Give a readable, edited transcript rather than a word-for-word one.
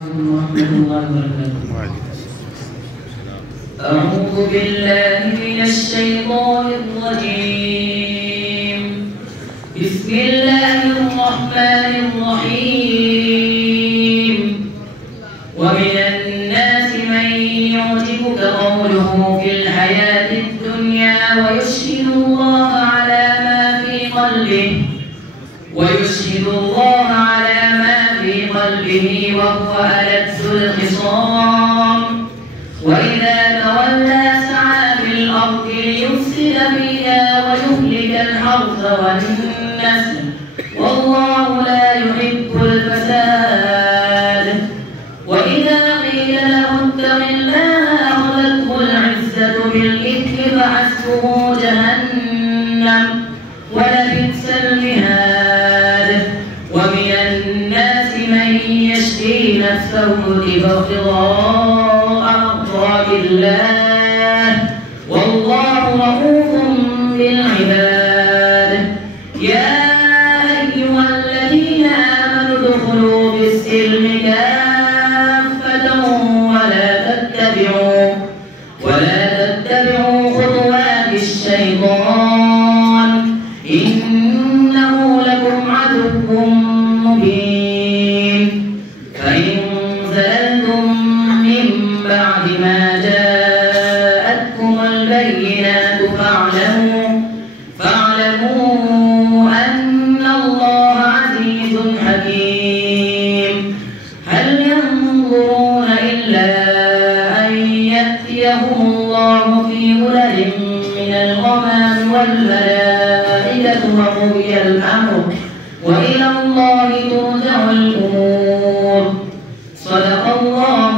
ورحمة الله وبركاته. أعوذ بالله من الشيطان الرجيم. بسم الله الرحمن الرحيم. ومن الناس من يعجبك قوله في الحياة الدنيا ويشهد الله على ما في قلبه وهو ألد الخصام. وإذا تولى سعى في الأرض ليفسد فيها ويهلك الحرث والنسل والله لا يحب الفساد. وإذا قيل له اتق الله أخذته العزة بالإثم فحسبه جهنم ولبئس المهاد. ومن الناس من يشري نفسه ابتغاء مرضات الله والله رؤوف بالعباد. يا أيها الذين آمنوا ادخلوا في السلم كافة ولا تتبعوا خطوات الشيطان إنه لكم عدو مبين. فإن زللتم من بعد ما جاءتكم البينات فاعلموا أن الله عزيز حكيم. هل ينظرون إلا أن يأتيهم الله في ظلل من الغمام والملائكة وقضي الأمر وإلى الله ترجع الأمور. صدق الله